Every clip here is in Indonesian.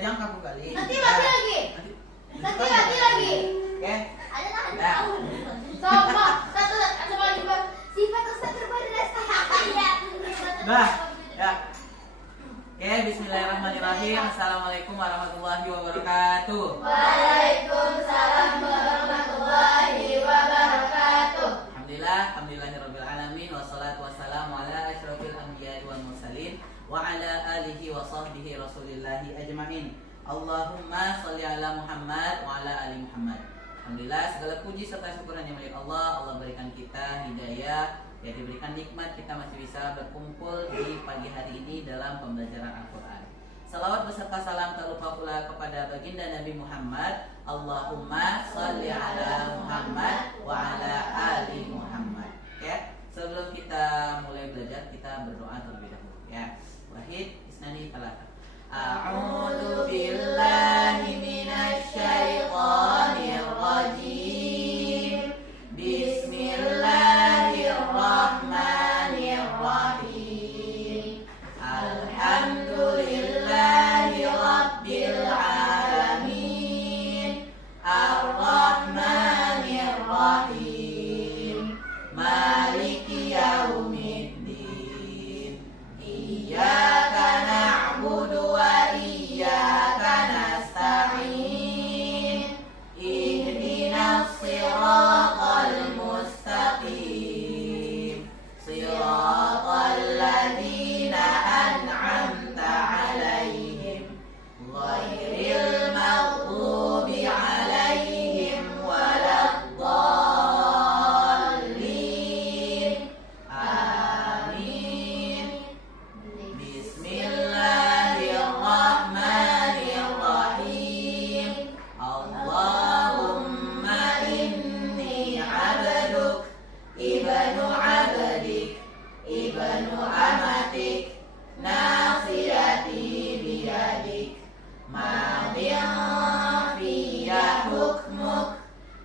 Jangan kaku kali. Nanti lagi. Oke. Coba satu lagi sifat ustaz terbaru saya. Bah, ya. Oke, bismillahirrahmanirrahim. Assalamualaikum warahmatullahi wabarakatuh. Waalaikumsalam warahmatullahi wabarakatuh. Alhamdulillahirabbil alamin wassalatu wassalamu ala asyrofil anbiya'i wal mursalin wa ala alihi wa sahbihi rasulillahi ajmain. Allahumma sholli ala Muhammad wa ala ali Muhammad. Alhamdulillah, segala puji serta syukur hanya milik Allah. Allah berikan kita hidayah, ya diberikan nikmat kita masih bisa berkumpul di pagi hari ini dalam pembelajaran Al-Quran. Salawat beserta salam tak lupa pula kepada baginda Nabi Muhammad. Allahumma sholli ala Muhammad wa ala ali Muhammad. Ya, sebelum kita mulai belajar kita berdoa terlebih dahulu. Ya, wahid isnani talata. A'udzu billahi minasy syaithanir rajim. Bismillahirrahmanirrahim. Alhamdulillahi rabbil alamin. Ar-Rahmanir Rahim. Maliki yaumiddin. Iyyaka na'budu wa iyyaka nasta'in. Ihdinas siratal mustaqim. Siratal ladzina an'amta 'alaihim ghairil maghdubi 'alaihim waladdallin. Amin. Bismillahirrahmanirrahim. Allahumma inni 'abduk ibnu 'abdik ibnu amatik nasiyati biyadik madin fiyya hukmuk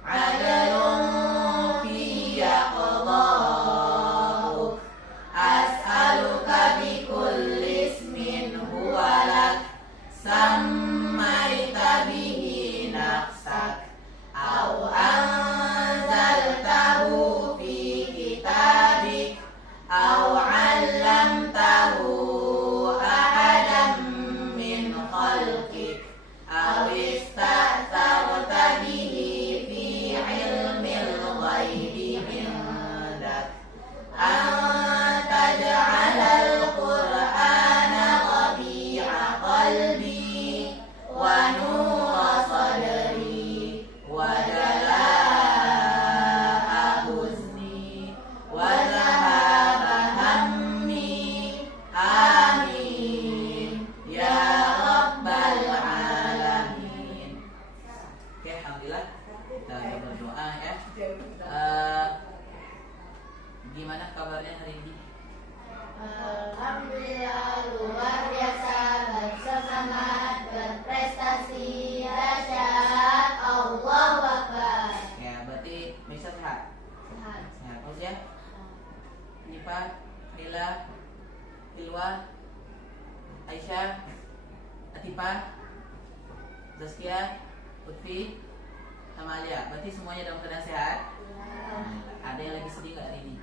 adalun fiyya qada'uk as'aluka bikulli ismin huwa lak sammaita bihi nafsak aw anzaltahu fi kitabik aw 'allamtahu ahadan min khalqik aw ista'tharta bihi fi 'ilmil ghaibi 'indak an taj'alal qur'ana rabi'a qalbi wa nura sadri wa jalaa huzni wa dhahaba hammi. Amin ya rabbal alamin. Oke, alhamdulillah kita berdoa ya. Gimana kabarnya hari ini? Alhamdulillah luar biasa, bersemangat, berprestasi, dahsyat, Allahu Akbar. Ya, berarti bisa sehat. Sehat. Sehat terus ya. Nipa, Lila, Ilwa, Aisyah, Atifah, Zaskia, Lutfi, sama Alia. Berarti semuanya dalam keadaan sehat. Ada yang lagi sedih nggak hari ini?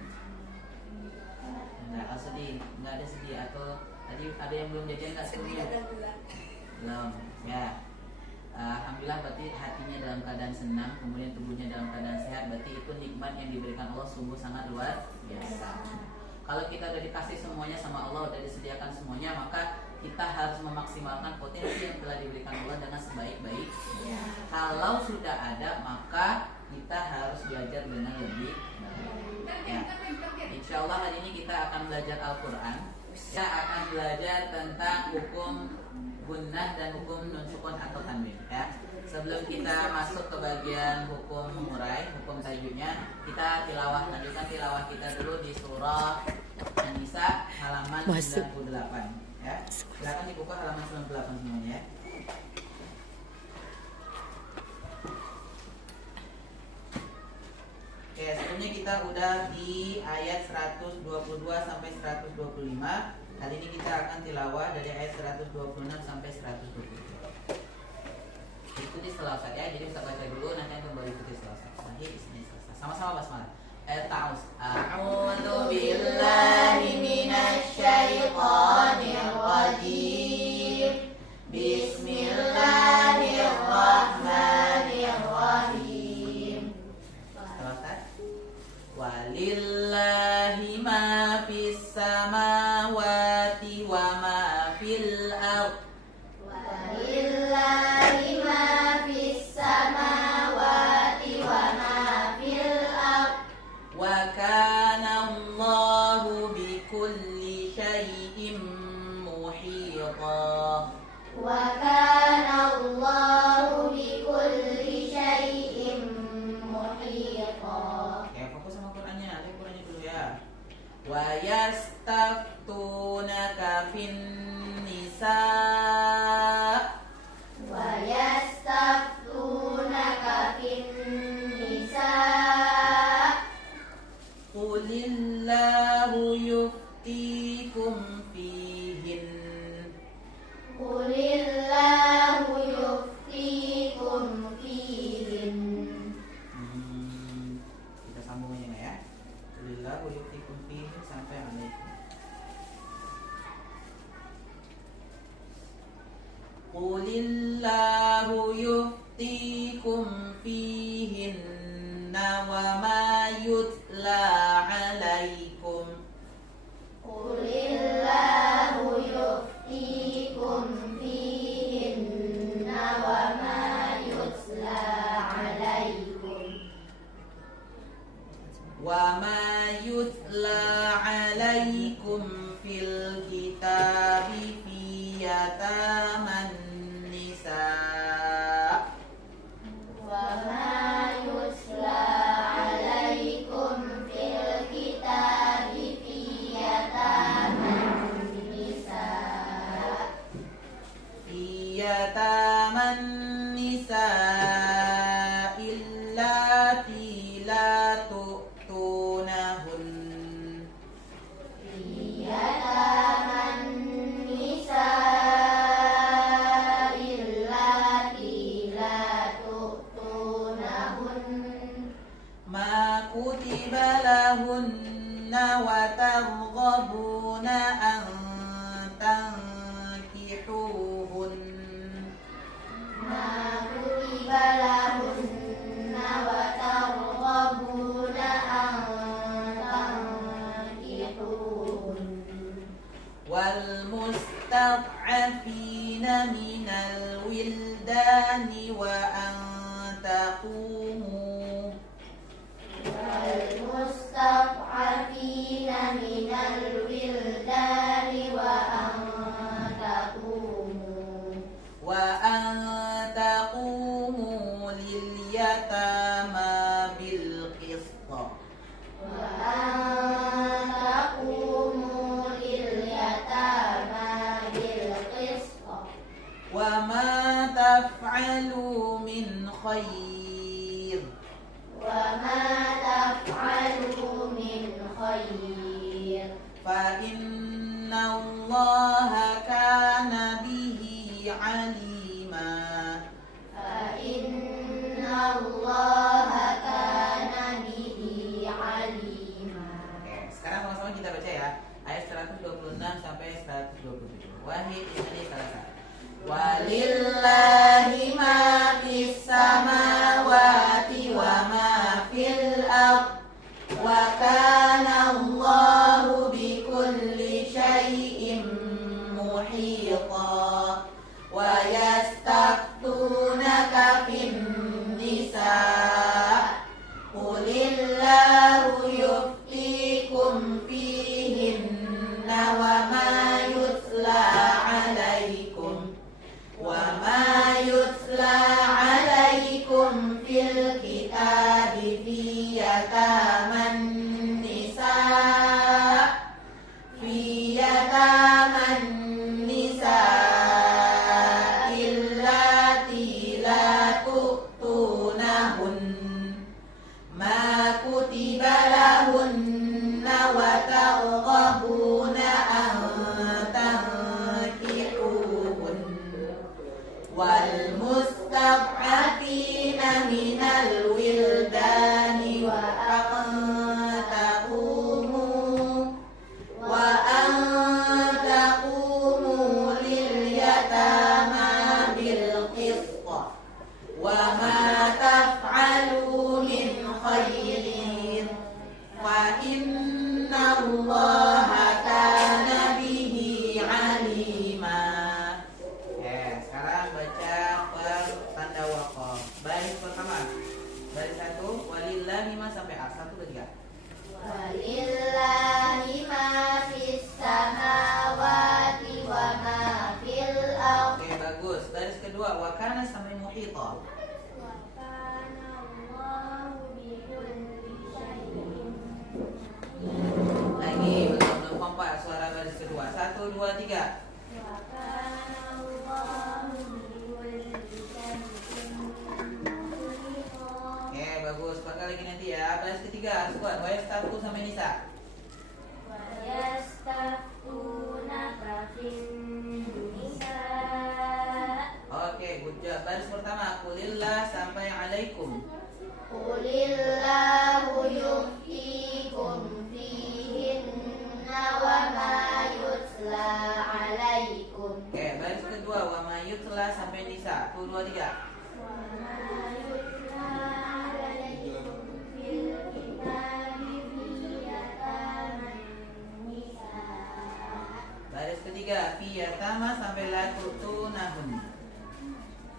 Nggak, sedih, nggak ada sedih atau tadi ada yang belum jadian nggak sedih? Belum, ya. Alhamdulillah berarti hatinya dalam keadaan senang, kemudian tubuhnya dalam keadaan sehat. Berarti itu nikmat yang diberikan Allah sungguh sangat luar biasa. Kalau kita udah dikasih semuanya sama Allah, udah disediakan semuanya, maka kita harus memaksimalkan potensi yang telah diberikan Allah dengan sebaik-baik. Kalau sudah ada, maka kita harus belajar dengan lebih baik. Ya. Insya Allah hari ini kita akan belajar Al-Quran. Kita akan belajar tentang hukum gunnah dan hukum nun sukun atau tanwin. Ya. Sebelum kita masuk ke bagian hukum mengurai, hukum tajwidnya, kita tilawah, lanjutkan tilawah kita dulu di surah An-Nisa halaman 98. Ya. Silakan dibuka halaman 98 semuanya ya. kita udah di ayat 122 sampai 125. Kali ini kita akan tilawah dari ayat 126 sampai 127. Ikuti setelah Ustaz ya. Jadi Ustaz baca dulu, nanti Antum baru ikuti setelah Ustaz. Nanti disini selesai. Sama-sama basmalah. A'udzu billahi minasy syaithanir rajim. Bismillahirrahmanirrahim. Setelah Ustaz. Walillahi ma fis samawati wa ma fil ardh. Walillahi ma fis samawati wa ma fil ardh. Wa kana Allahu bikulli syai'in muhita. Wa kana Allahu bikulli syai'in muhita. Oke, fokus sama Qur'annya. Lihat Qur'annya dulu ya. Wa yastaftunaka fin nisa. Wa yastaftunaka fin nisa. Qulillahu yuftikum fihin. Qulillahu yuftikum fihin. Kita sambung aja ya. Qulillahu yuftikum fihin sampai alaikum. Qulillahu yuftikum fihinna wa ma yutla alaikum. Qulillahu yuftikum fihinna wa ma yutla alaikum. Wa ma yutla alaikum fil kitabi fi yataman nisa. Wa ma yutla alaikum fil kitabi fi yataman nisa. Fi yataman nisa illati la tu'tunahun. Yataman nisa illati la tu'tunahun. Ma kutiba lahunna wa targhabuna an tankihuhun. Ma kutiba lahunna wa targhabuna an tankihun. Wal mustad'afina minal wildani wa an taqumu. Wal mustad'afina minal wildani wa an taqumu. Wa an taqumu lil yatama bil qist. Wa an taqumu lil yatama bil qist. Wa ma taf'alu min khair Wa ma taf'alu min khair fa inna Allaha kana bihi alima. fa inna Allaha kana bihi alima. Oke, sekarang sama-sama kita baca ya. Ayat 126 sampai 127. Wahid ini salah. Walillahi ma fis samawati wa ma fil ardh. Wa kana Allahu bikulli syai'in muhita. Wa yastaftunaka fin nisa. pertama. Baris 1, walillahi ma sampai A. 1, 2, 3. Walillahi ma fis samawati wa ma fil ardh. Oke, bagus. Baris kedua, wa kana sampai muhita. Wa kana Allahu bi kulli syai'in. Lagi, belum kompak suara baris kedua. 1, 2, 3. Wa kana Allahu bi kulli syai'in. Oke, bagus. Pakai lagi nanti ya. Baris ketiga, Aswan. Wa yastaftu sampai Nisa. Wa yastaftunaka fin nisaa. Oke, good job. Baris pertama, kulillah sampai alaikum. Qulillahu yuftikum fihinna wa ma yutla alaikum. Oke, baris kedua, wa ma yutla sampai Nisa. 1, 2, 3. Wa ma yutla alaikum fil kitabi fi yataman nisaa. Baris ketiga, fi yatama sampai la tutunahun.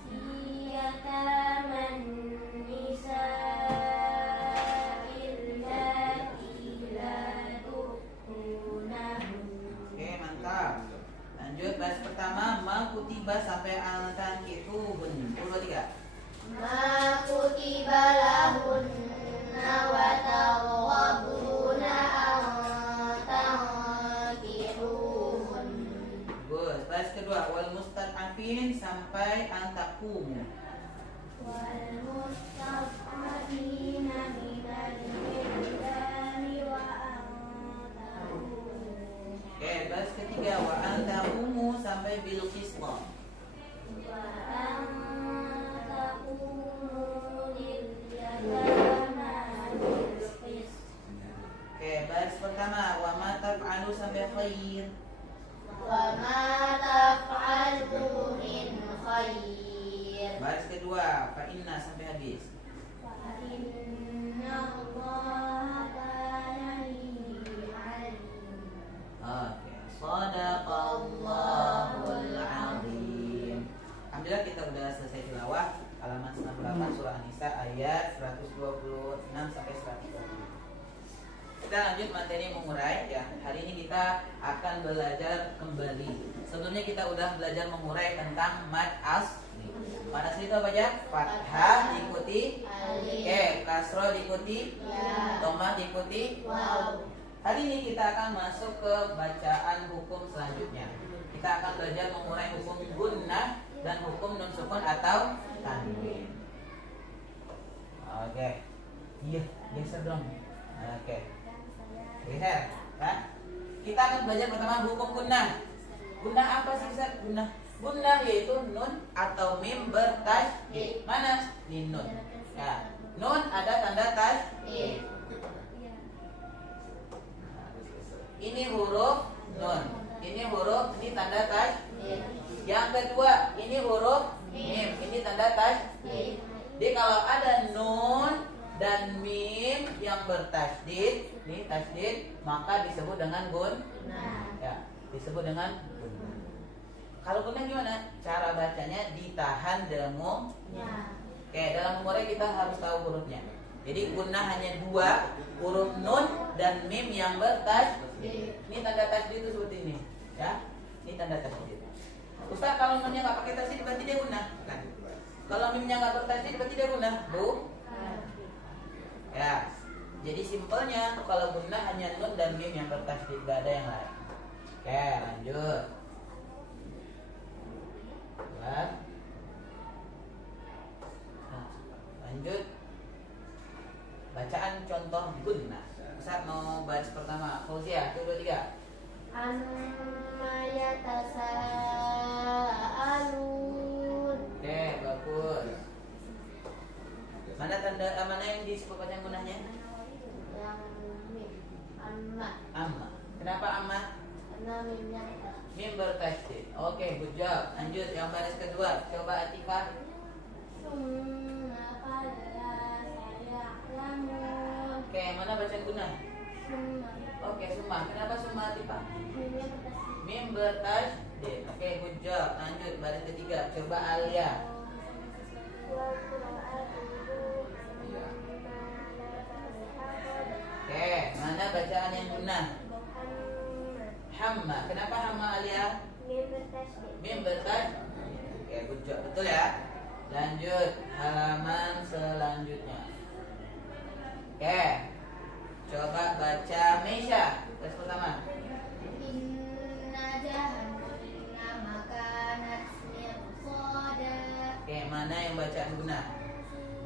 Fi yataman nisaa illati la tu'tunahun. Oke, mantap. Lanjut, baris pertama, ma kutiba sampai al-tan kituhun. 1, 2, 3. Ma kutiba lahunna wa targhabuna an tankihuhun. Bagus. Baris kedua, wal mustad'afin sampai antakumu. Wal mustad'afina minal rijali wa an taqumu. Oke, baris ketiga, wa antakumu sampai bil qisṭa. Wa an taqumu lil yatama bil qist. Oke, baris pertama, wa ma taf'alu sampai khair. Wa ma taf'alu min khair Baris kedua, fa inna sampai habis. fa inna Allaha kana bihi alim. Oke, shadaqallahul azim. Alhamdulillah kita udah selesai tilawah halaman 98 surah An-Nisa ayat 126 sampai 130. Kita lanjut materi mengurai ya. Hari ini kita akan belajar kembali. Sebelumnya kita udah belajar mengurai tentang mad asli. Mad asli itu apa aja? Fathah diikuti kasroh diikuti dhamma diikuti Wow. Hari ini kita akan masuk ke bacaan hukum selanjutnya. Kita akan belajar mengurai hukum gunnah dan hukum nun sukun atau tanwin. Oke. Iya, geser dong. Oke. Lihat, kan? Kita akan belajar pertama hukum gunnah. Gunnah apa sih, Ustaz? Gunnah yaitu nun atau mim bertasydid. Mana? Di nun. Ya. Nun ada tanda tasydid. Ini huruf nun. Ini huruf, ini tanda tasydid. Yang kedua, ini huruf mim. Ini tanda tasydid. Jadi kalau ada nun dan mim yang bertasydid, ini tasydid, maka disebut dengan gunnah. Ya, disebut dengan gunnah. Kalau gunnah gimana? Cara bacanya ditahan dengungnya. Oke, dalam mengurai kita harus tahu hurufnya. Jadi gunnah hanya dua, huruf nun dan mim yang bertasydid. Ini tanda tasydid itu seperti ini, ya. Ini tanda tasydid. Ustaz, kalau nunnya nggak pakai tasydid berarti dia gunnah, kan? Kalau mimnya nggak bertasydid berarti dia gunnah, Bu? Ya, jadi simpelnya kalau gunnah hanya nun dan mim yang bertasydid, gak ada yang lain. Oke, lanjut. Buat. Lanjut. Bacaan contoh gunnah. Ustaz mau baris pertama. Fauzia, 1, 2, 3. Amma yatasaalun. Oke, bagus. Mana mana yang disebutkan gunnahnya? Yang mim. Amma. Amma. Kenapa amma? Karena mimnya atas. Mim bertasydid. Oke, good job. Lanjut yang baris kedua. Coba Atifah. Summa qala saya'lamun. Oke, mana bacaan gunnah? Summa. Oke, summa. Kenapa summa Atifah? Mimnya atas. Mim bertasydid. Oke, good job. Lanjut baris ketiga. Coba Alia. Wa qira'atuhu gunnah? Hamma. Kenapa hamma Alia? Mim bertasydid. Oke, good job. Betul ya? Lanjut halaman selanjutnya. Oke. Coba baca Meisha. Baris pertama. Inna jahannama kanat mirsada. Oke, mana yang bacaan guna?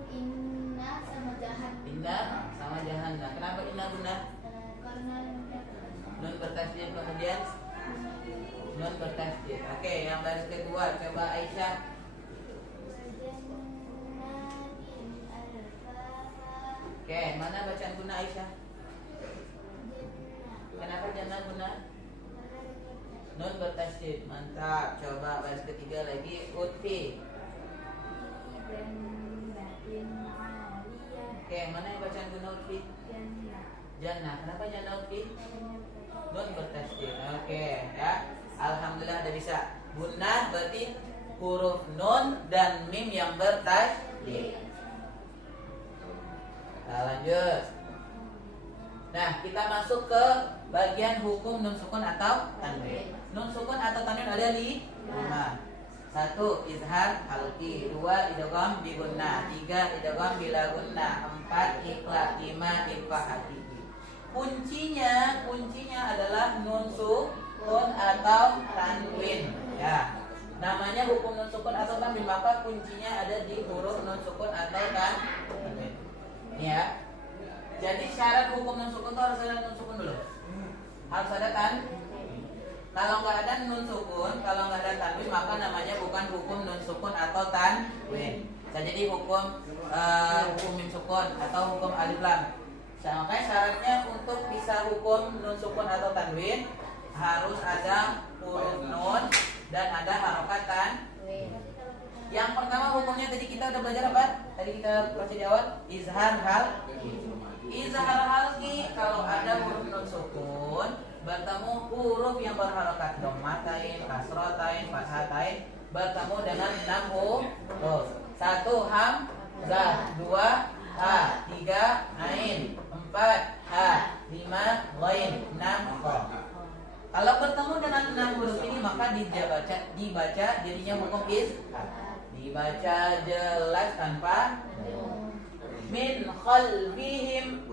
Inna sama jahannam. Inna sama jahannam. Kenapa inna guna? Karena Nun bertasydid kemudian nun bertasydid. Oke, yang baris kedua coba Aisyah. Oke, mana bacaan guna Aisyah? Kenapa jannah guna? Nun bertasydid. Mantap. Coba baris ketiga lagi Utfi. Oke, mana yang bacaan guna Utfi? Jannah. Kenapa jannah Utfi? Nun bertasydid. Oke, ya. Alhamdulillah udah bisa. Gunnah berarti huruf nun dan mim yang bertasydid. Nah, lanjut. Nah, kita masuk ke bagian hukum nun sukun atau tanwin. Nun sukun atau tanwin ada di 5. 1. Izhar halqi. 2. Idgham bi gunnah. 3. Idgham bila gunnah. 4. Iqlab. 5. ikhfa hakiki. Kuncinya adalah nun sukun atau tanwin. Ya. Namanya hukum nun sukun atau tanwin, maka kuncinya ada di huruf nun sukun atau tanwin. Ya. Jadi syarat hukum nun sukun itu harus ada nun sukun dulu. Harus ada kalau nggak ada nun sukun, kalau nggak ada tanwin, maka namanya bukan hukum nun sukun atau tanwin. Bisa jadi hukum mim sukun atau hukum alif lam. Makanya syaratnya untuk bisa hukum nun sukun atau tanwin harus ada huruf nun dan ada harokat tanwin. Yang pertama hukumnya tadi kita udah belajar apa? Tadi kita baca di awal izhar halqi. Izhar halqi kalau ada huruf nun sukun bertemu huruf yang berharokat dhammatain, kasratain, fathatain bertemu dengan 6 huruf. 1 hamzah, 2 ha, 3 ain, 4 ha, 5 ghain, 6 kha. Kalau bertemu dengan 6 huruf ini maka dibaca jadinya hukum izhar. Dibaca jelas tanpa min khalfihim.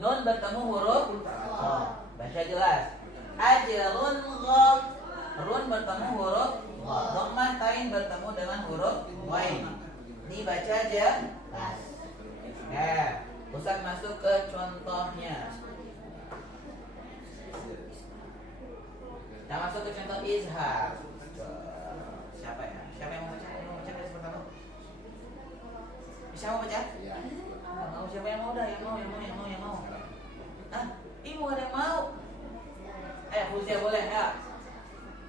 Nun bertemu huruf kha. Baca jelas. Ajrun ghad. Run bertemu huruf gha. Dhammah tain bertemu dengan huruf ghain. Dibaca jelas. Ya, Ustaz masuk ke contohnya. Kita masuk ke contoh izhar. Siapa ya? Siapa yang mau baca? Yang mau baca dari pertama? Bisa mau baca? Iya. Mau siapa yang mau dah? Yang mau. Hah? Ibu ada yang mau? Huzia boleh ya?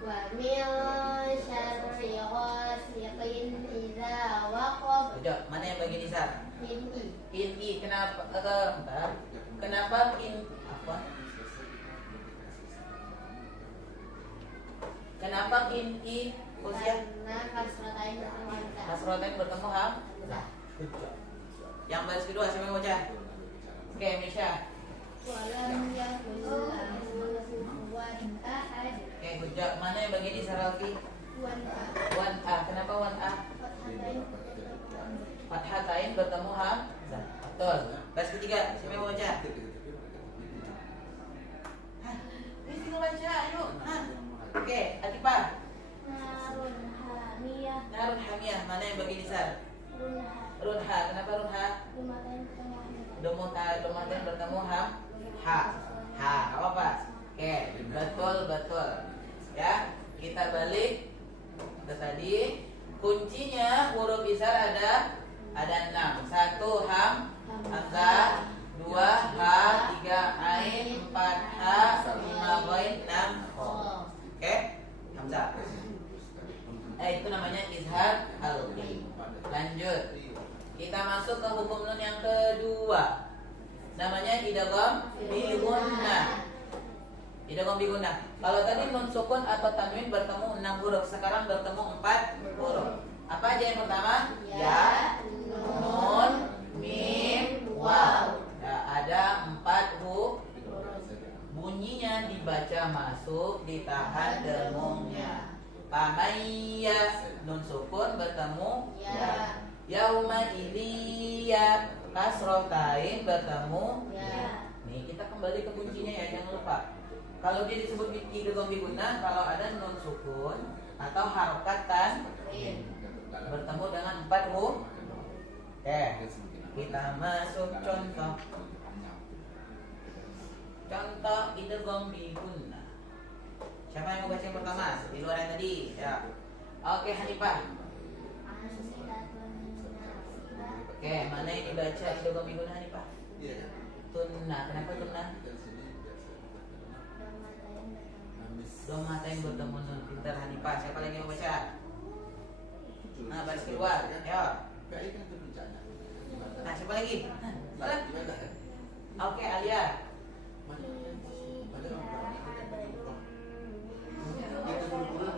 Wa min syarri ghasiqin idza waqab. Udah, mana yang bagian izhar? In i. Kenapa? Kenapa in apa? Kenapa in i? Huzia? Karena Kasrotain bertemu hamzah. Yang baris kedua siapa yang baca? Oke, Misha. Walam yakul lahu kufuwan ahad. Oke, hujjah. Mana yang bagian izhar lagi? Wan a. Kenapa wan a? Fathatain bertemu hamzah. Betul. Baris ketiga siapa yang mau baca? Ini tinggal baca, ayo. Oke, Atifah. Narun hamiyah. Mana yang bagian izhar? Runha. Kenapa runha? Domaten bertemu ha. Apa? Oke, betul. Ya, kita balik ke tadi. Kuncinya huruf izhar ada 6. 1 hamzah, 2 ha, 3 ain, 4 ha, 5 ghain, 6 kha. Oke, hamzah. Itu namanya izhar halqi. Lanjut. Kita masuk ke hukum nun yang kedua. Namanya idgham bi gunnah. Idgham bi gunnah. Kalau tadi nun sukun atau tanwin bertemu 6 huruf, sekarang bertemu 4 huruf. Apa aja yang pertama? Ya, nun, mim, waw. Ya, ada 4 huruf. kasrotain bertemu. Ya. Nih kita kembali ke kuncinya ya, jangan lupa. Kalau dia disebut idgham biguna kalau ada nun sukun atau harokat tanwin bertemu dengan 4 huruf. Oke, kita masuk contoh. Contoh idgham biguna. Siapa yang mau baca yang pertama? Di luar yang tadi. Ya. Oke, Hanifah. Oke, mana yang dibaca idgham biguna Hanifah? Tunna. Kenapa tunna? Domata yang bertemu nun. Pintar Hanifah. Siapa lagi yang mau baca? Nah, baris kedua. Ya. Nah, siapa lagi? Boleh? Oke, Alia.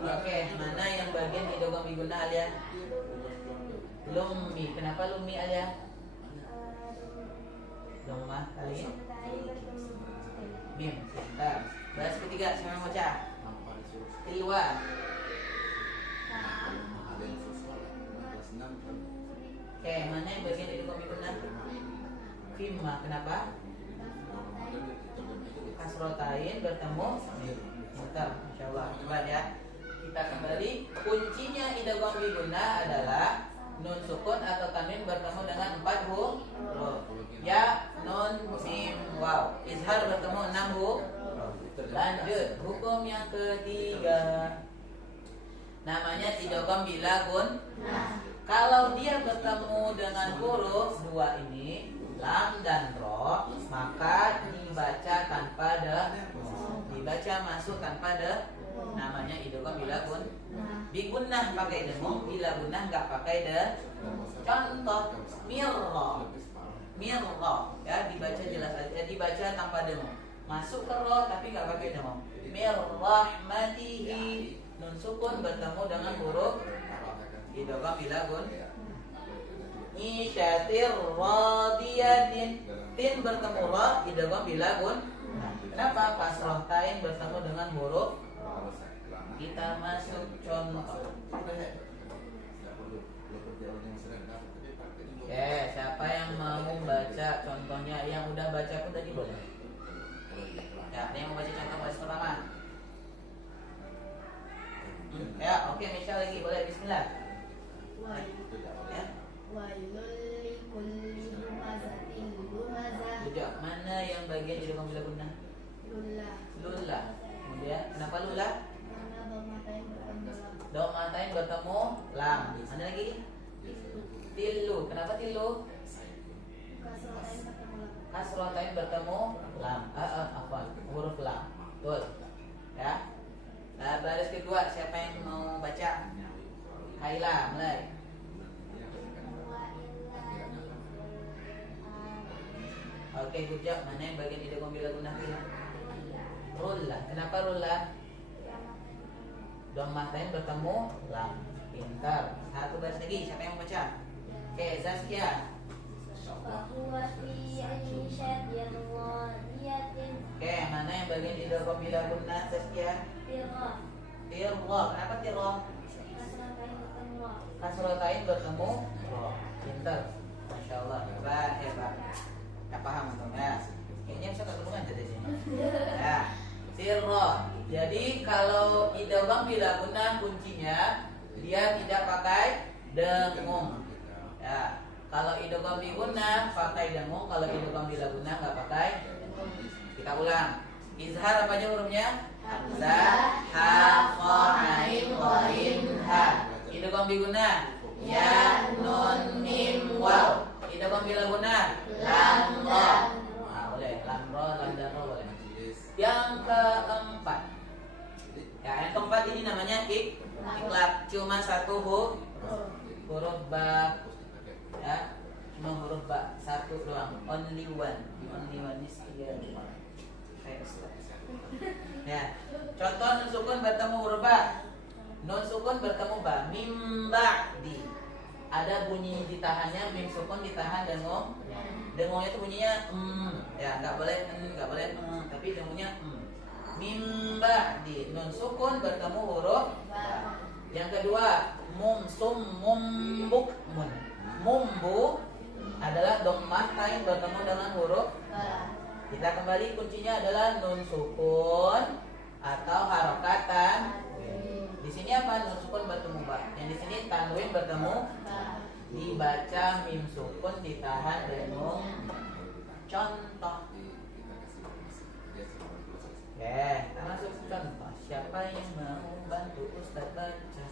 Oke, mana yang bagian idgham biguna Alia? Lummi. Kenapa lummi Alia? Domah kali. Mim. Nah, baris ketiga siapa yang baca? Tilwa. Oke, mana yang bagian idgham biguna? Fimma. Kenapa? Kasrotain bertemu. Bentar, insyaallah. Coba ya. Kita kembali. Kuncinya idgham biguna adalah nun sukun atau tanwin bertemu dengan 4 huruf. Ya, nun, mim, waw. Izhar bertemu 6 huruf. Lanjut, hukum yang ketiga. Namanya idgham bila gunnah. Kalau dia bertemu dengan huruf 2 ini, lam dan ro, maka dibaca tanpa dibaca masuk tanpa namanya idgham bila bigunnah pakai demung, bila gunnah nggak pakai contoh mirro ya, dibaca jelas aja, dibaca tanpa demung, masuk ke ro tapi nggak pakai demung. Mirrahmatihi, nun sukun bertemu dengan huruf idgham bila Nisyatir radiyatin, tin bertemu ra, idgham bila Kenapa? Kasrotain bertemu dengan huruf. Kita masuk contoh. Oke, siapa yang mau baca contohnya? Yang udah baca pun tadi boleh. Ya, ada yang mau baca contoh baris pertama? Ya, oke, Michelle lagi boleh. Bismillah. Ya. Tidak, mana yang bagian idgham bila gunnah? Lula. Kemudian kenapa lula? Domatain bertemu lam. Mana lagi? Tilu. Kenapa tilu? Kasrotain bertemu lam. Apa? Huruf lam. Betul. Ya. Nah, baris kedua siapa yang mau baca? Haila, mulai. Oke, hujab. Mana yang bagian idgham bila gunnah? Rulla. Kenapa rulla? Domatain bertemu lam. Pintar. Satu baris lagi. Siapa yang mau baca? Oke, Zaskia. Oke, mana yang bagian idgham bila gunnah Zaskia? Tirra. Kenapa tirra? Kasrotain bertemu ro. Pintar. Masya Allah. Hebat. Ya paham dong ya. Kayaknya bisa ketemu tadi sini. Ya. Tirra. Jadi kalau idgham bila gunnah kuncinya dia tidak pakai dengung. Ya. Kalau idgham bi gunnah pakai dengung, kalau idgham bila gunnah enggak pakai. Kita ulang. Izhar apa aja hurufnya? Hamzah, ha, kha, ain, ghain, ha. Idgham bi gunnah ya, nun, mim, waw. Idgham bila gunnah lam, ra. Nah, boleh lam, ra, lam dan ra boleh. Yang keempat. Ya, yang keempat ini namanya iklab. Cuma satu huruf ba. Ya, cuma huruf ba satu doang. Only one is here. Ya, contoh nun sukun bertemu huruf ba. Nun sukun bertemu ba. Mim ba'di. Ada bunyi ditahannya, mim sukun ditahan dengung. Dengungnya itu bunyinya ya, enggak boleh tapi dengungnya Mim ba'di. Nun sukun bertemu huruf ba. Yang kedua, mum sum mumbuk mun. Mumbu adalah dhammah tain bertemu dengan huruf. Kita kembali, kuncinya adalah nun sukun atau harokatan. Di sini apa? Nun sukun bertemu ba. Yang di sini tanwin bertemu. Dibaca mim sukun ditahan dengung. Contoh. Oke, kita masuk contoh. Siapa yang mau bantu Ustaz baca?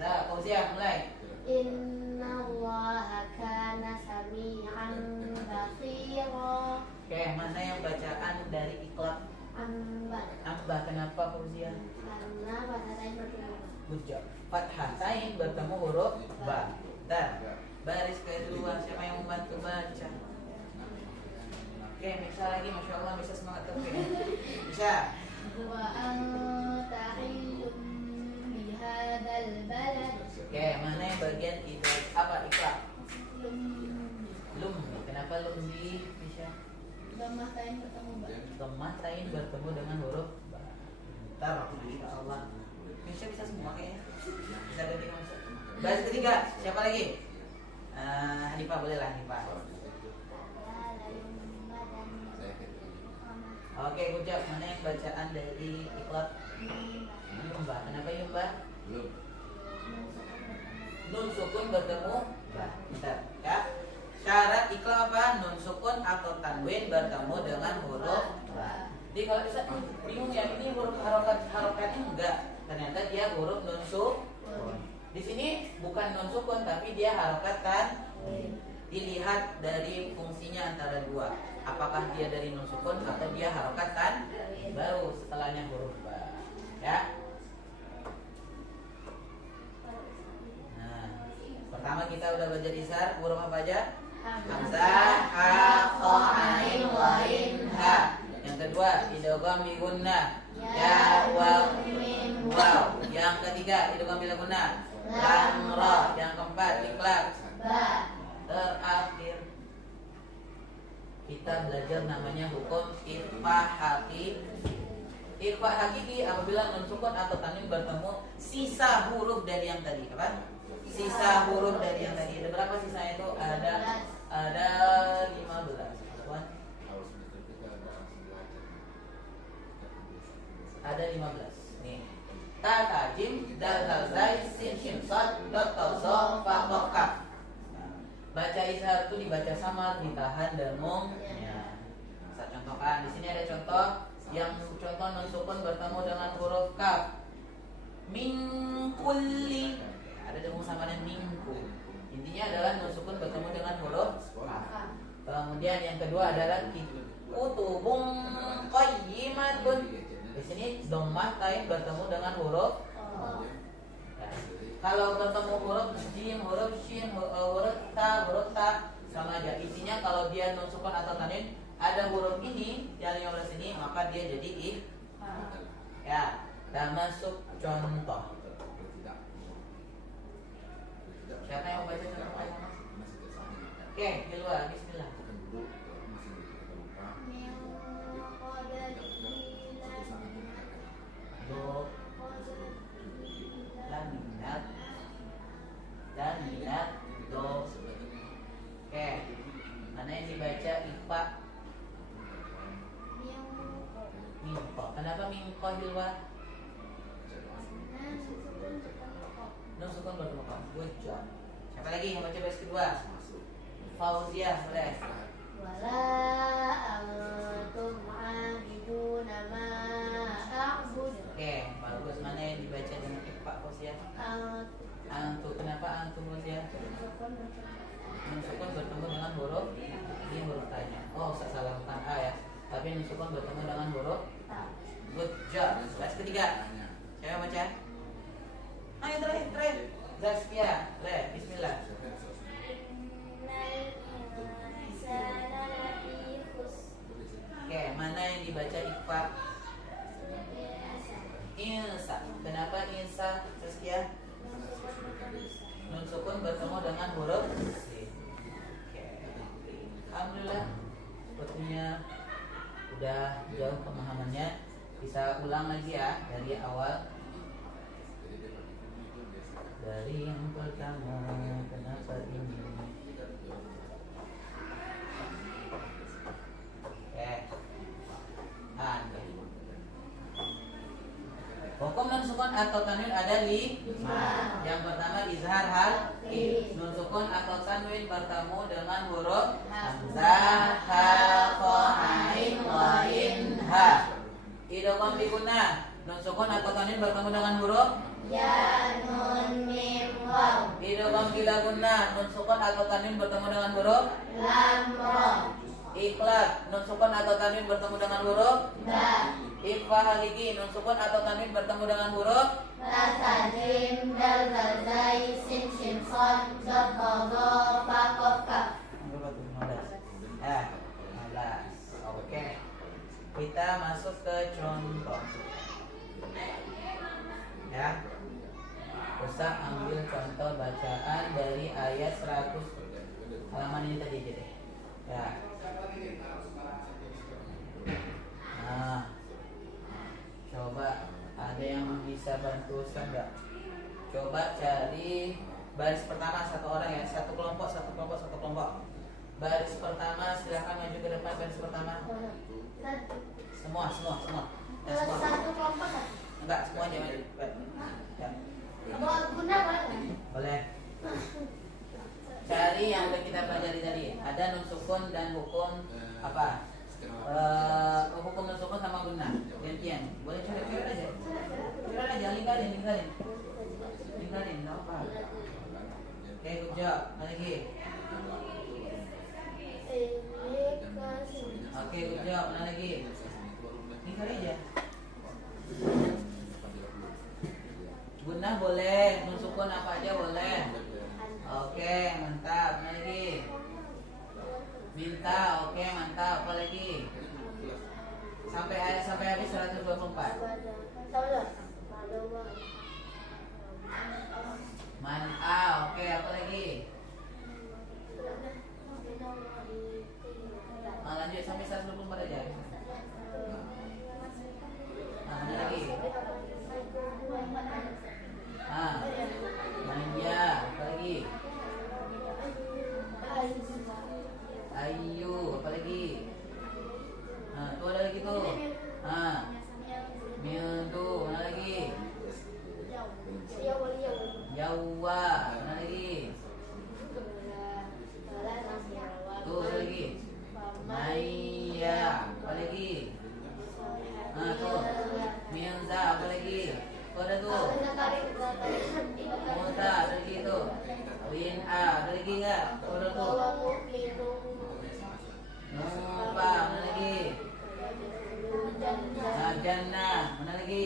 Nah, Fauzia mulai. Inna Allah kana sami'an basira. Oke, mana yang bacaan dari Iqra? Amba. Kenapa Fauzia? Karena bahasanya bertemu. Good job. Fathatain bertemu huruf ba. Baris kedua, siapa yang membantu baca? Oke, bisa lagi, masya Allah, bisa semangat terus. Bisa. Wa anta hillum bihadzal balad. Oke, mana yang bagian itu? Apa Iqra? Lum. Kenapa lum di bisa? Dhammah tain bertemu ba. Dhammah tain bertemu dengan huruf ba. Bentar, masya Allah. Bisa semua kayaknya. Bisa ganti masuk. Baris ketiga, siapa lagi? Hanifah, boleh lah Hanifah. Oke, ucap mana yang bacaan dari Iqra? Yumba. Kenapa Yumba? Nun sukun bertemu ba. Bentar, ya. Syarat Iqra apa? Nun sukun atau tanwin bertemu dengan huruf ba. Jadi kalau bisa bingung ya, ini huruf harokatnya enggak. Ternyata dia huruf nun sukun. Di sini bukan nun sukun tapi dia harokat tanwin. Dilihat dari fungsinya antara dua. Apakah dia dari nun sukun atau dia harokat tanwin. Baru setelahnya huruf ba. Ya. Nah, pertama kita udah belajar isar, huruf apa aja? Hamzah, ha, kha, ain, ghain, ha. Yang kedua, idgham bi gunnah. Ya, waw, mim, waw. Yang ketiga, idgham bil gunnah. Lam, ra. Yang keempat, iqlab. Ba. Terakhir kita belajar namanya hukum ikhfa hakiki. Ikhfa hakiki apabila nun sukun atau tanwin bertemu sisa huruf dari yang tadi, apa? Sisa huruf dari yang tadi. Ada berapa sisanya itu? Ada 15. Ada 15. Nih. Ta, ta, jim, dal, dal, zai, sin, shin, sad, dot, ta, zo, fa, to, kaf. Baca ishar itu dibaca samar, ditahan dengung. Ya. Saya contohkan. Di sini ada contoh yang contoh nun sukun bertemu dengan huruf kaf. Min kulli. Ada dengung samarnya minku. Intinya adalah nun sukun bertemu dengan huruf kaf. Kemudian yang kedua adalah kutubun qayyimatun. Di sini dhammah tain bertemu dengan huruf. Ya. Kalau bertemu huruf jim, huruf shin, huruf ta sama aja. Intinya kalau dia nun sukun atau tanwin ada huruf ini yang 15 ini maka dia jadi ih. Ya, dan masuk contoh. Siapa yang mau baca contohnya? Oke, di luar, bismillah. Do, minat, do. Oke, mana yang dibaca ikhfa? Mingko. Kenapa mingko Hilwa? Nun sukun bertemu kaf. Good job. Siapa lagi yang baca baris kedua? Fauzia, boleh. Wala antum abiduna ma a'bud. Oke, bagus. Mana yang dibaca dengan ikhfa Fauzia? Antu. Kenapa antu Fauzia? Nun sukun bertemu dengan huruf ini huruf tanya. Oh, saya salah bukan A ya. Tapi nun sukun bertemu dengan huruf. Good job. Baris ketiga. Siapa baca? Ayo terakhir. Zaskia, bismillah. Oke, mana yang dibaca ikhfa? Insa. Kenapa insa, Zaskia? Nun sukun bertemu dengan huruf sin. Oke. Alhamdulillah, sepertinya udah jauh pemahamannya. Bisa ulang lagi ya dari awal. Dari yang pertama, kenapa ini? atau tanwin ada 5. Yang pertama izhar halqi. Nun sukun atau tanwin bertemu dengan huruf hamzah, ha, kha, ain, ghain, ha. Idgham fi gunnah. Nun sukun atau tanwin bertemu dengan huruf ya, nun, mim, waw. idgham bila gunnah. Nun sukun atau tanwin bertemu dengan huruf Lam, ro. iqlab. Nun sukun atau tanwin bertemu dengan huruf Ba. ikhfa haliki. Nun sukun atau tanwin bertemu dengan huruf Rasa, jim, dal, zal, zai, sin, shin, son, dot, do, do, fa, kof, kaf. Ya, 15. Oke. Kita masuk ke contoh. Ya. Ustaz ambil contoh bacaan dari ayat 100 halaman ini tadi deh. Ya. Nah. Coba ada yang bisa bantu Ustaz enggak? Coba cari baris pertama satu orang ya, satu kelompok. Baris pertama silahkan maju ke depan baris pertama. Semua. Ya, semua. Satu kelompok kan? Enggak, semuanya maju. Ya. Guna boleh? Boleh. Cari yang udah kita pelajari tadi. Ada nun sukun dan hukum apa? Hukum nun sukun sama guna. Gantian. Boleh cari aja. Lingkarin. Enggak apa. Oke, good job. Lagi. Oke, good job. Mana lagi? Lingkar aja. Gunnah boleh, nun sukun apa aja boleh. Oke, mantap. Mana lagi? Minta, oke, mantap. Apa lagi? Sampai habis 124. Man'a, oke, apa lagi? Lanjut sampai 124 aja. Mana lagi? Manja, apa lagi? Ayu, apa lagi? Tuh ada lagi tuh. Mildu, mana lagi? Jawa, mana lagi? Tuh ada lagi. Maya, apa lagi? Tuh. Milza, apa lagi? Tuh ada tuh. Multa, ada lagi tuh. Win'a, ada lagi enggak? Tuh ada tuh. Nupa, mana lagi? Jannah, mana lagi?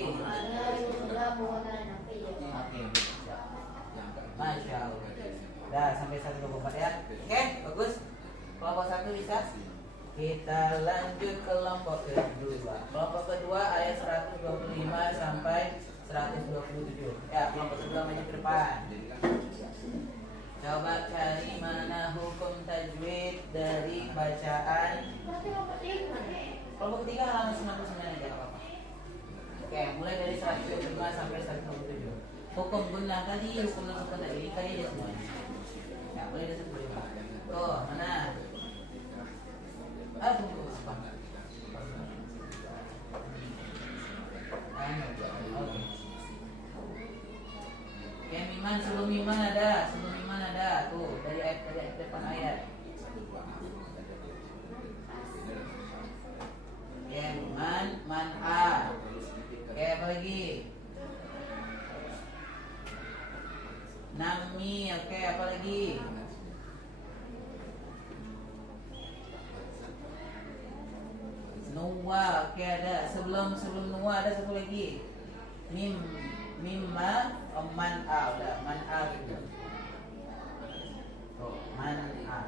Oke. Masya Allah. Dah sampai 124 ya. Oke, bagus. Kelompok 1 bisa. Kita lanjut ke kelompok kedua. Kelompok kedua ayat 125 sampai 127. Ya, kelompok kedua maju ke depan. Coba cari mana hukum tajwid dari bacaan. Kelompok ketiga halaman 99 aja apa-apa. Oke, mulai dari 125 sampai 127. Hukum gunnah tadi, hukum sukun tadi, ini kali aja semuanya. Ya, boleh dari 125. Tuh, mana? Tunggu apa? Oke. Ya, miman sebelum miman ada, tuh dari depan ayat. Ya, man a. Oke, apa lagi? Nami, oke, apa lagi? Nuwa, oke ada. Sebelum nuwa ada satu lagi. Mimma, man a, udah man a gitu. Tuh, man a.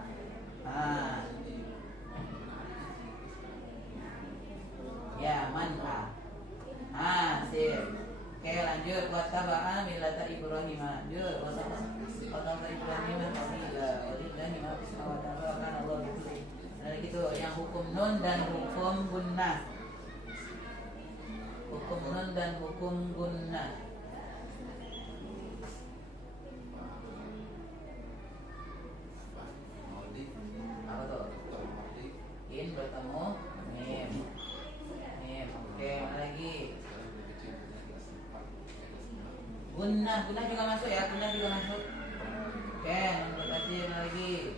Ya, man a. Sip. Oke, lanjut. Wattaba'a millata Ibrahim. Lanjut. Wattaba'a Ibrahim walillahi ma fis samawati wa ma kana Allahu bi Nah gitu, yang hukum nun dan hukum gunnah. Hukum nun dan hukum gunnah. Apa tuh? In bertemu mim. Oke, mana lagi? Gunnah juga masuk ya, gunnah juga masuk. Oke, nomor kecil lagi.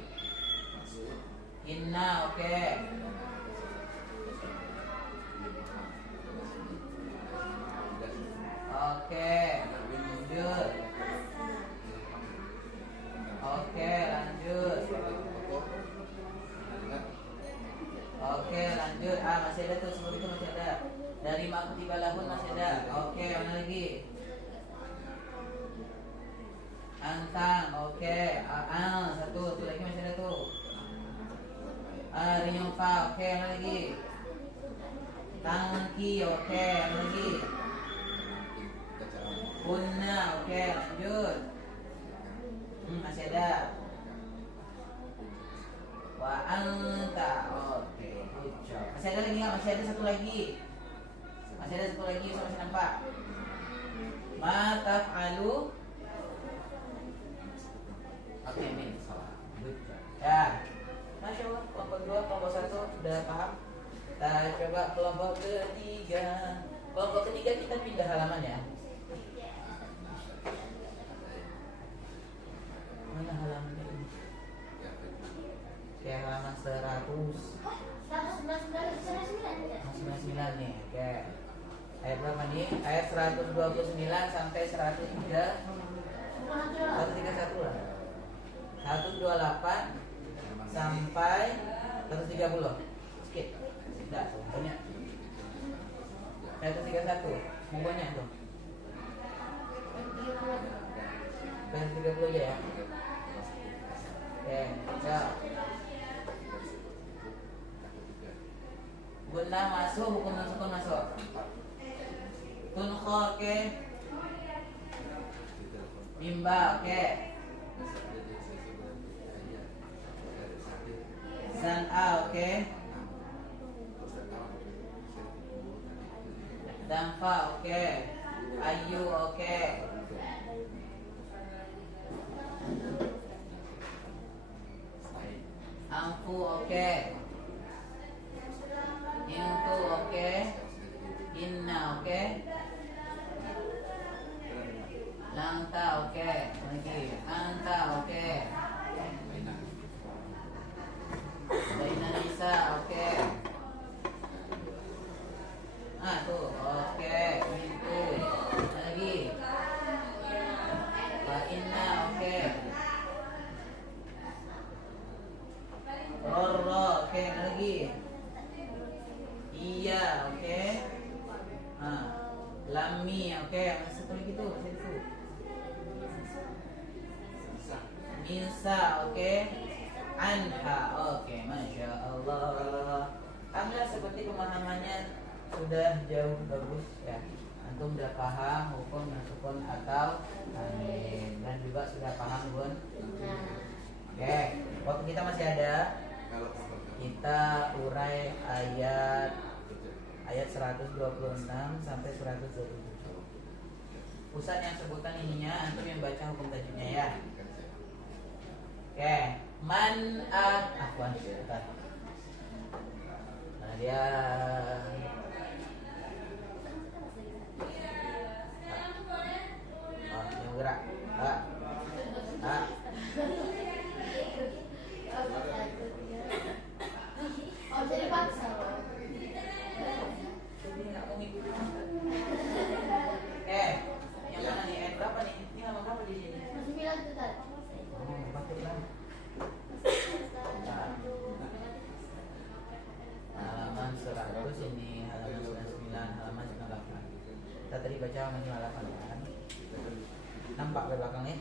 Inna, oke. Oke, lanjut. Oke, lanjut. Oke, lanjut. Masih ada tuh, sebelum itu masih ada. Dari makutiba lahun masih ada. Oke, mana lagi? Antang, oke. Satu lagi masih ada tuh. Rinyongfa, oke, mana lagi? Tangki, oke, mana lagi? Punna, oke, lanjut. Masih ada. Wa anta, oke, good job. Masih ada lagi nggak? Masih ada satu lagi. Masih ada satu lagi, saya masih nampak. Ma taf'alu. Oke, min. Good job. Ya. Masya Allah, kelompok 2, kelompok 1 sudah paham? Kita coba kelompok ketiga. Kelompok ketiga kita pindah halaman ya. Mana halamannya ini? Oke, halaman 199 nih. Oke. Ayat berapa nih? Ayat 129 sampai 131 lah. 128 sampai 130. Skip. Tidak, banyak. 131. Mau banyak tuh. 130 aja ya. Oke, ya. Gunnah masuk, hukum dan sukun masuk. Tunqa, oke. Mimba, oke. Zan'a, oke. Damfa, oke. Ayu, oke. Angfu, oke. Intu, oke. Inna, oke. Langta, oke. Lagi. Anta, oke. Baina Nisa, oke. Tuh, oke. Intu. Lagi. Wa inna, oke. Rorro, oke, lagi. Iya, oke. Lami, oke. Masih satu lagi tuh, masih itu. Minsa, oke. Anha, oke. Masya Allah. Alhamdulillah, seperti pemahamannya sudah jauh bagus ya. Antum sudah paham hukum dan sukun atau amin, dan juga sudah paham bun. Oke, waktu kita masih ada. Kita urai ayat 126 sampai 127. Ustaz yang sebutkan ininya, antum yang baca hukum tajwidnya ya. Oke, afwan, bentar. Nah dia yang gerak. Jadi paksa. Yang mana nih? Ayat berapa nih? Ini halaman berapa di sini? 9 itu tadi. Halaman 100 ini, halaman 99, halaman 98. Kita tadi baca halaman 98 kan? Nampak ke belakang nih?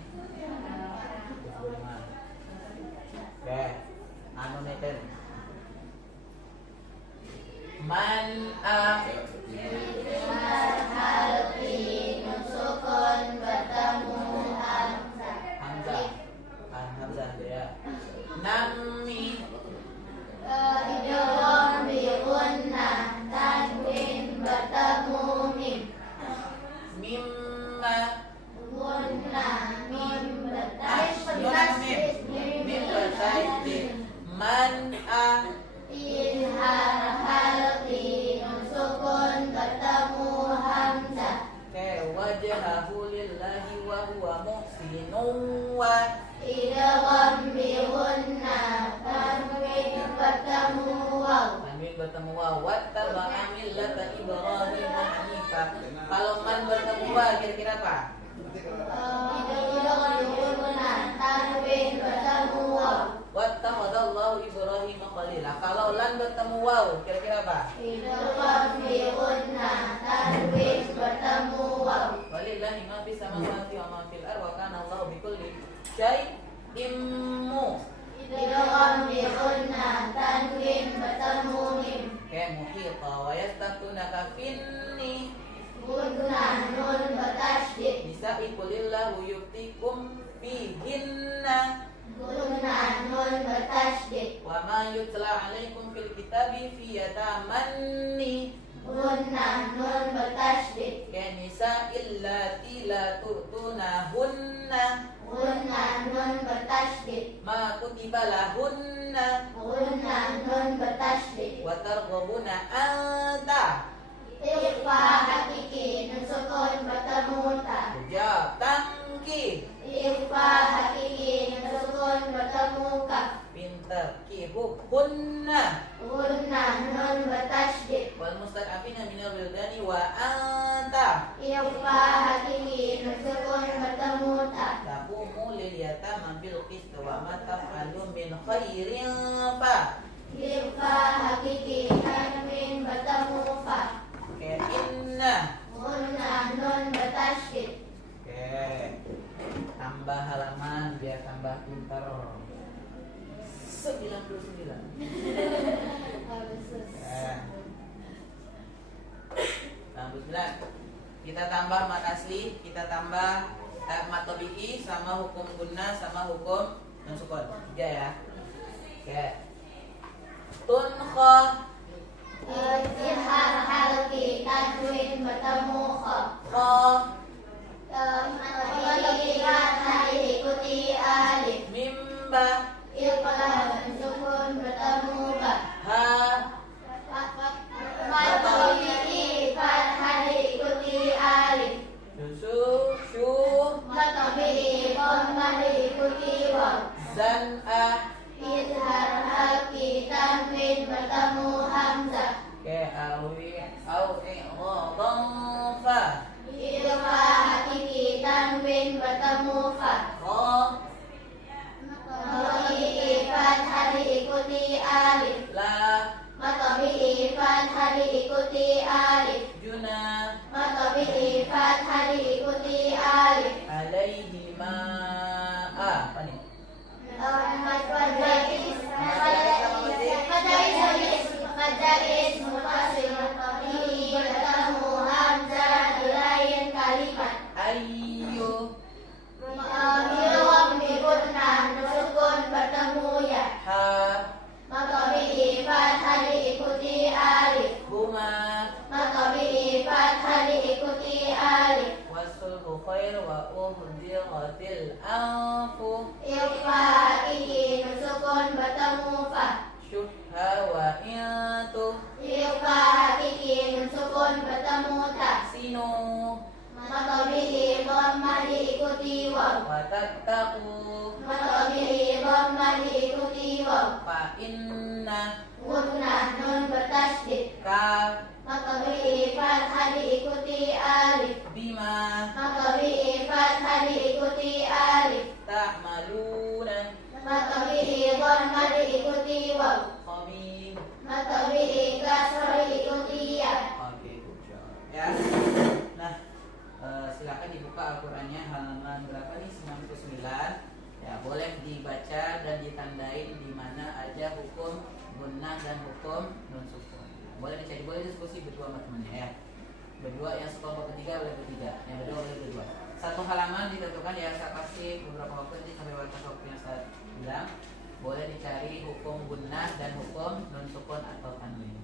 25. Oke, meter. Halqi nusukun bertemu Hamzah ya. Nami idgham bi gunnah tanwin bertemu mim. Mimma Gunnah mim Mim bertajdid. Man'a halqi nusukun bertemu hamzah. wajhahu lillahi bertemu idgham bihunna tanwin bertemu waw. Tanwin bertemu waw. Wattaba'a millata Ibrahim hanifa. Kalau man bertemu waw kira-kira apa? Idgham bihunna tanwin bertemu waw. Wattakhadallahu Ibrahim khalila. Kalau lan bertemu waw kira-kira apa? Idgham bihunna tanwin bertemu waw. Walillahi ma fis samawati wa ma fil ardi wa kana Allahu bikulli syai'in Idgham bihunna tanwin bertemu mim. muhita wa yastaftunaka finni Gunna nun bertasydid. bisa ikulillahu yuftikum fihinna Gunna nun bertasydid. wa ma yutla alaikum fil kitabi fi yatamanni Gunna nun bertasydid. nisa illati la tu'tunahunna Gunna nun bertasydid. ma kutiba lahunna Gunna nun bertasydid. wa targhabuna anta Ikhfa hakiki nun sukun bertemu ta. ya tangki Ikhfa hakiki nun sukun bertemu kaf. pinter kihuhunna Gunna nun bertasydid. wal mustad'afina minal wildani wa anta Ikhfa hakiki nun sukun bertemu ta. taqumu lil yatama bil qist wa ma taf'alu min khairin fa Ikhfa hakiki tanwin bertemu fa. inna. Gunna nun bertasydid. Oke. Tambah halaman biar tambah pintar. 99. Tambah 9. Kita tambah mat asli, kita tambah mat tabi'i sama hukum gunnah sama hukum nun sukun. 3 ya. Oke. Tunkhah Izhar halki tanwin bertemu kha. kha Melihat hari ikuti alif. mimba Iqlab sukun bertemu ba. ha Matabi'i hari ikuti alif. susu syu Matabi'i hari ikuti waw. zan'a. Izhar halki tanwin bertemu hamzah. Oke, awi au i'radhan fa Ikhfa hakiki tanwin bertemu fa. kha Matabi'i hari ikuti alif. la Matabi'i hari ikuti alif. juna Matabi'i hari ikuti alif. alaihi apa nih? Majalis mufasil tabi'i bertemu hamzah di lain kalimat. Ayyu Ilham biguna nusukun bertemu ya. ha Matabi'i hari ikuti alif. huma Matabi'i hari ikuti alif. wasulhu khair wa uhdiratil anfu Ikhfa hakiki nusukun bertemu fa. syuhha wa intu Ikhfa hakiki nusukun bertemu ta. sinu Matabi'i dhammah diikuti waw. wa tattaqu Matabi'i dhammah diikuti waw. fa inna Gunnah nun bertasydid. ka Matabi'i fathah diikuti alif. bima Matabi'i fathah diikuti alif. ta'maluna Matabi'i dhammah diikuti waw. khabir. Matabi'i kasrah diikuti ya. Oke, good job. Ya. Nah, silakan dibuka Al-Qur'annya halaman berapa nih? 99. Ya, boleh dibaca dan ditandain di mana aja hukum gunnah dan hukum nun sukun. Boleh dicari, boleh diskusi berdua sama temannya ya. Berdua yang sekelompok ketiga boleh bertiga, yang berdua boleh berdua. Satu halaman ditentukan ya, saya kasih beberapa waktu nanti sampai batas waktu yang saya bilang. Boleh dicari hukum gunnah dan hukum nun sukun atau tanwin.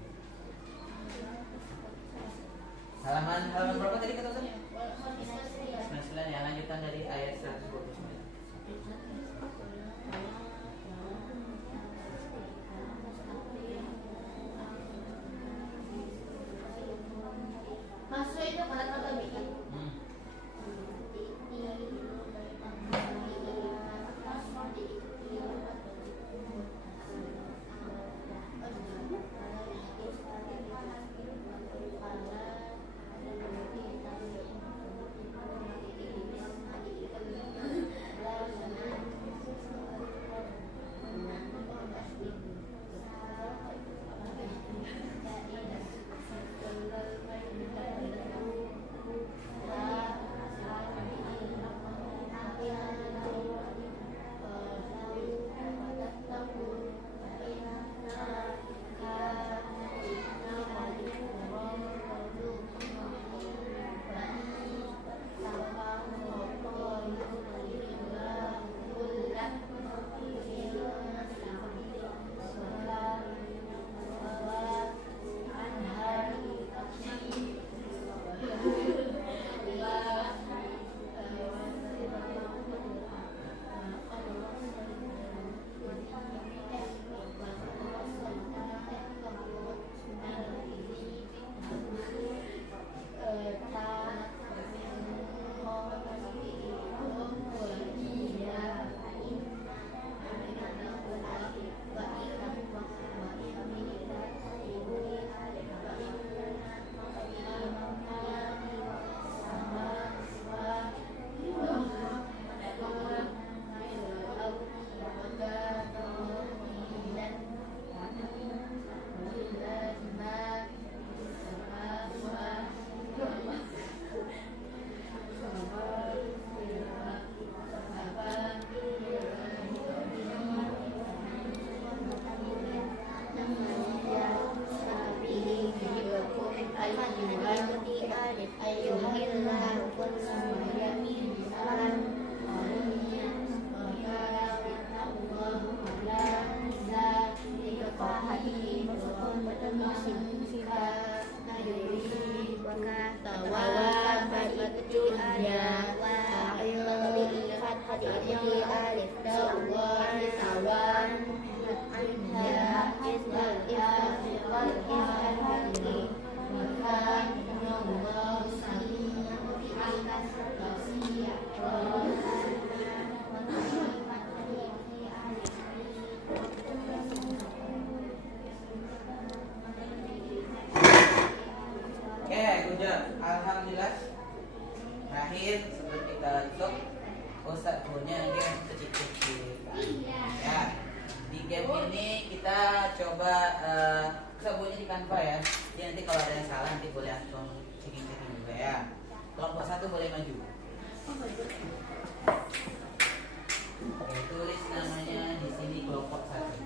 Halaman berapa tadi kata Ustaz? 99 ya, lanjutan dari ayat 129. Maksud itu kata tabi'i. Hmm. Oke, good job. Alhamdulillah. Terakhir sebelum kita tutup, Ustaz punya game kecil-kecil. Ya, di game ini kita coba sebutnya di Canva ya. Jadi nanti kalau ada yang salah nanti boleh langsung checking juga ya. Kelompok satu boleh maju. Oke, tulis namanya di sini kelompok satu.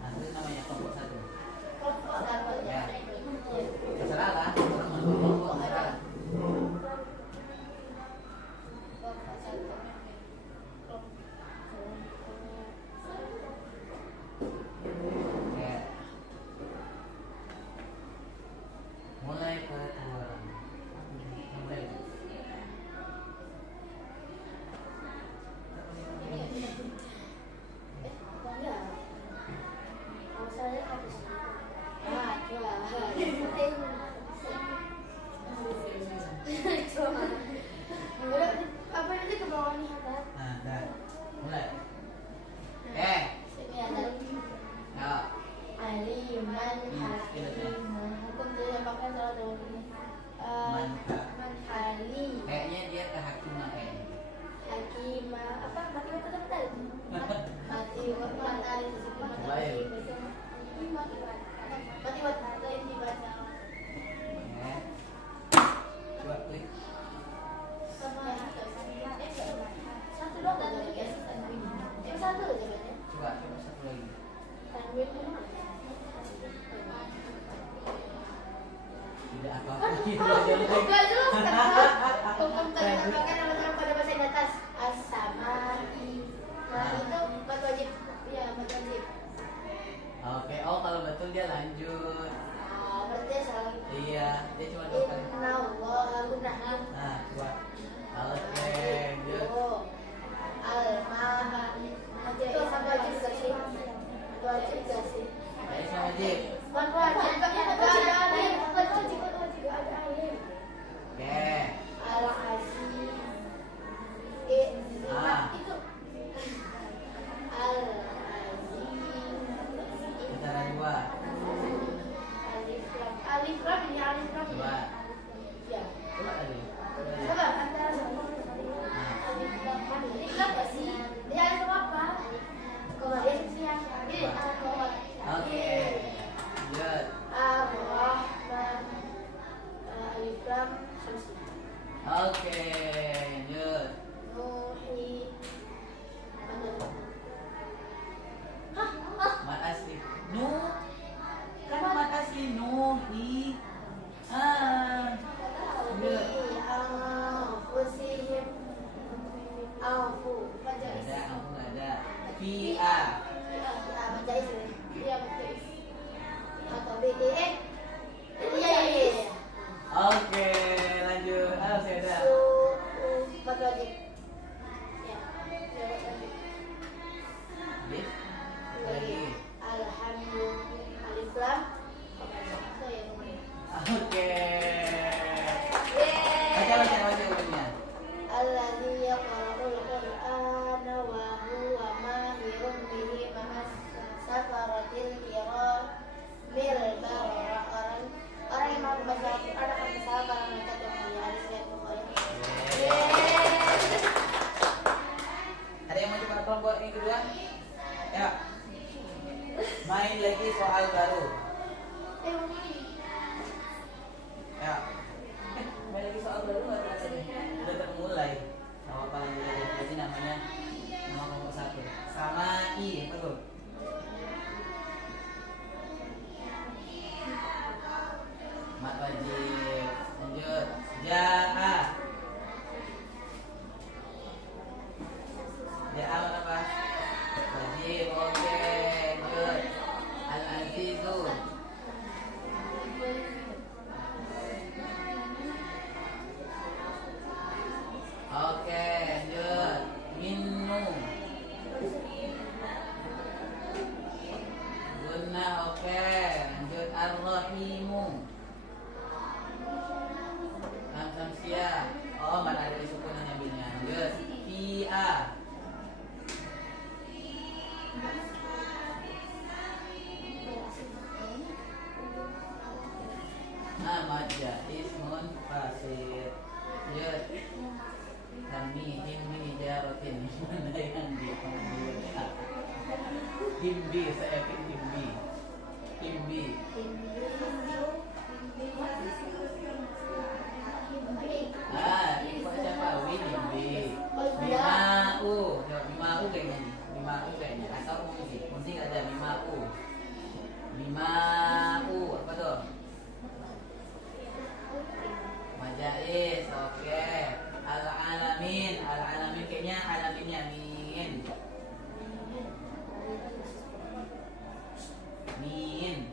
Nah, tulis namanya kelompok satu. Ya, terserah lah. Terserah. Ya. Mulai peraturan. Mulai. Nah, dah. Mulai. Ya. Kayaknya dia kehakiman kayaknya. Ya. Coba klik. Coba satu lagi. Tidak apa-apa. Oke, oh kalau betul dia lanjut. Iya, dia cuma dua kali. Nah, coba. Oke, lanjut. Baik, sama wajib. Oke. Antara dua. Coba. Coba tadi. Oke. Lanjut. Oke, lanjut. Mat asli. Kan mat asli Nuhi. Lanjut. Ada, aku nggak ada. Via. Oke, lanjut. Saya ada. Alif. Lagi. Oke. Baca urutannya. Orang yang mau membaca Al-Quran akan bersama para malaikat yang mulia. Hadis Bukhari. Ada yang mau coba kelompok yang kedua? Ya. Main lagi soal baru. Ya. Main lagi soal baru nggak rasanya? Udah termulai. Sama paling jadi namanya nama kelompok satu. Sama I, betul. Mat wajib. Lanjut. Ja'a. Ja'a apa? Wajib. Oke. Lanjut. Al-Azizu. Sunnah, oke. Lanjut Ar-Rahimu. Lam Samsiah. Oh, mana ada disukunan yang bilnya. Lanjut Fi'a. Majah ismun fasir. Lanjut Kami himmi jaratin. Mana yang diambil? Himbi, saya yakin himbi. Himbi. Ini kok siapa? Himbi. Bima'u. Bima'u kayaknya nih. Bima'u kayaknya. Atau musik ada Bima'u. Bima'u. Apa tuh? Majais, oke. Al-alamin. Al-alamin kayaknya alaminnya min. Min.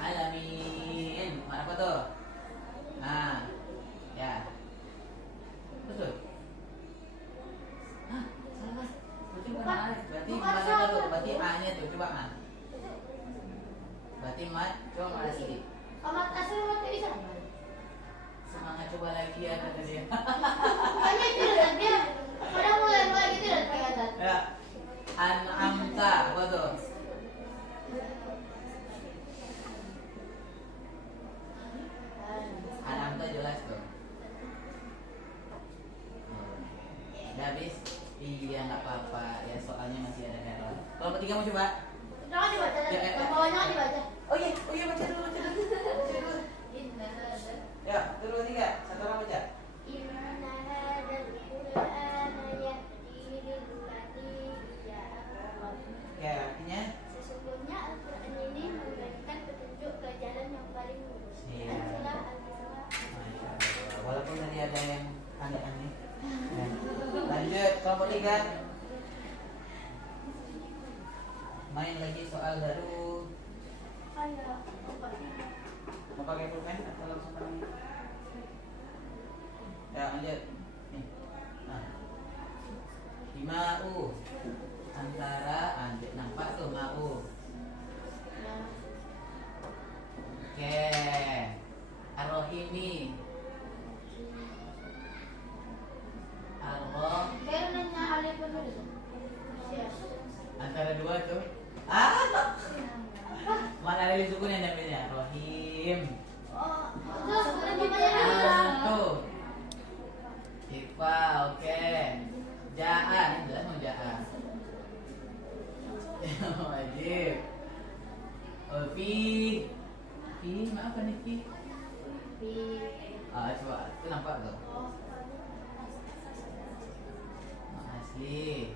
Alamin. Apa tuh? Nah, ya. Betul. Hah, salah. Berarti bukan alif. Berarti mana tuh? Berarti A-nya tuh. Coba A. Berarti mat. Coba mana sini? Amat asal mati bisa. Semangat coba lagi ya kata dia. Bukannya itu dan dia pada mulai gitu dan kelihatan. Ya. An'amta, apa tuh? An'amta jelas tuh. Udah habis? Iya nggak apa-apa. Ya soalnya masih ada error. Kalau ketiga mau coba? Jangan dibaca. Bawahnya dibaca. Oh iya baca dulu. Ya, dulu tiga. Satu orang baca. Ya, artinya Sesungguhnya Al-Quran ini memberikan petunjuk ke jalan yang paling lurus. Iya. Itulah Al-Quran. Masya Allah. Walaupun tadi ada yang aneh-aneh. Ya. Lanjut, kelompok tiga. Main lagi soal baru. Mau pakai pulpen atau langsung pakai? Ya, lanjut. Nih. Nah. Dima'u. Antara nampak tuh ma'u. Oke. Ar-Rahimi. Allah. Kayak nanya alif dulu. Antara dua tuh. Mana ada disukunin namanya? Rahim. Oh, terus namanya Tuh. Ifa, oke. Ja'a, ini jelas mau ja'a. Wajib. Fi, maaf kan Fi? Coba, itu nampak tuh. Makasih.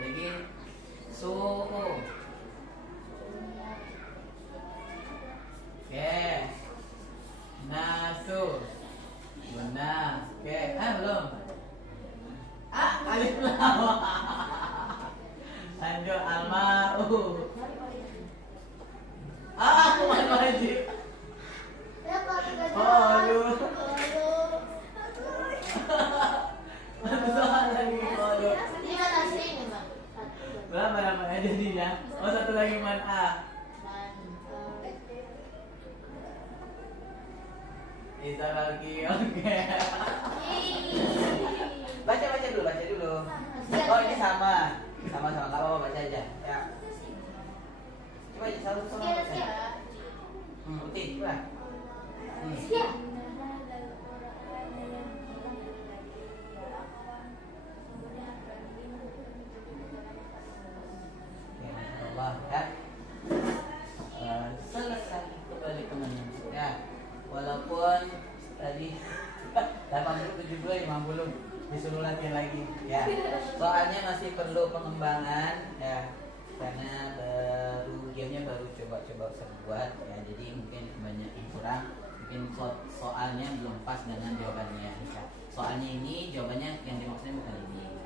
Lagi su'u. Oke. Nasu. Benar. Oke. Belum. Alif lam. Lanjut alma'u. Kuman wajib. Aduh. Soal lagi aduh. Berapa namanya jadinya? Satu lagi man A. Isa lagi, oke. Baca dulu. Oh ini sama nggak apa-apa, baca aja. Ya. Coba aja satu baca. Putih, coba. Allah ya. Selesai kembali teman-teman. Ya. Walaupun tadi 80, 70, 50 disuruh latihan lagi ya. Soalnya masih perlu pengembangan ya. Karena gamenya baru coba-coba buat ya. Jadi mungkin banyak yang kurang. Mungkin soalnya belum pas dengan jawabannya ya. Soalnya ini jawabannya yang dimaksudnya bukan ini.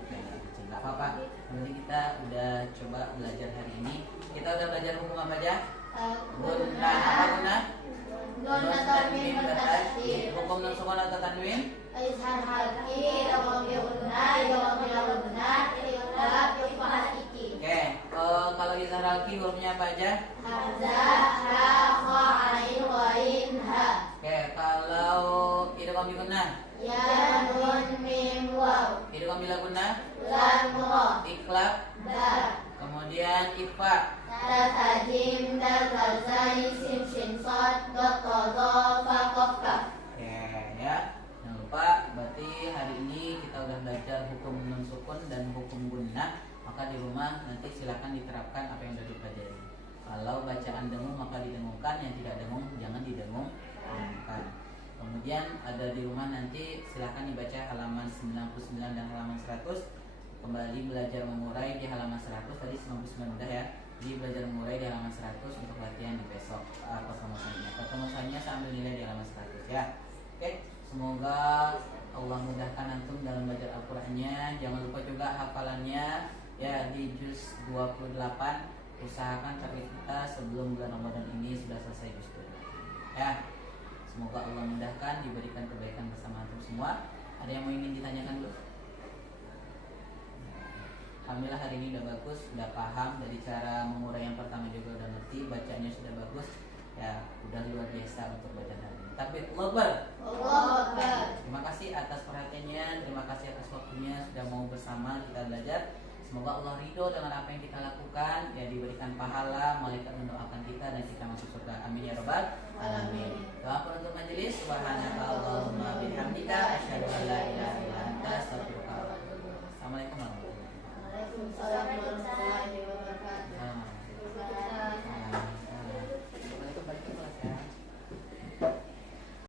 Nggak apa-apa. Nanti kita udah coba belajar hari ini. Kita udah belajar hukum apa aja? Guna apa guna? Guna tanwin bertasydid. Hukum nun sukun atau tanwin? Izhar harfi, idgham bi gunna, idgham bil gunna, iqlab bi hakiki. Oke. Liza Ralki hurufnya apa aja? Hamzah, ha, kha, ain, ghain, ha. Oke, kalau idgham bi gunnah, Ya, nun, mim, waw. idgham bila gunnah, Lam, ra. iklab, Ba. kemudian ikhfa. Ta, jim, dal, zal, zai, sin, shin, shad, dot, ta, dha, fa, qaf, kaf. Oke, ya. Jangan lupa, berarti hari ini kita udah belajar hukum nun sukun dan hukum gunnah. Maka di rumah nanti silakan diterapkan apa yang sudah dipelajari. Kalau bacaan dengung maka didengungkan, yang tidak dengung jangan didengungkan. Kemudian ada di rumah nanti silakan dibaca halaman 99 dan halaman 100. Kembali belajar mengurai di halaman 100, tadi 99 udah ya. Jadi belajar mengurai di halaman 100 untuk latihan di besok pertemuannya. Pertemuannya saya ambil nilai di halaman 100 ya. Oke, semoga Allah mudahkan antum dalam belajar Al-Qur'annya. Jangan lupa juga hafalannya ya di juz 28. Usahakan target kita sebelum bulan Ramadan ini sudah selesai juz 2. Ya. Semoga Allah mudahkan, diberikan kebaikan bersama antum semua. Ada yang mau ingin ditanyakan dulu? Alhamdulillah hari ini udah bagus, udah paham dari cara mengurai yang pertama juga udah ngerti, bacanya sudah bagus. Ya, udah luar biasa untuk bacaan hari ini. Takbir, Allahu Akbar. Allahu Akbar. Terima kasih atas perhatiannya, terima kasih atas waktunya sudah mau bersama kita belajar. Semoga Allah ridho dengan apa yang kita lakukan, ya diberikan pahala, malaikat mendoakan kita dan kita masuk surga. Amin ya rabbal alamin.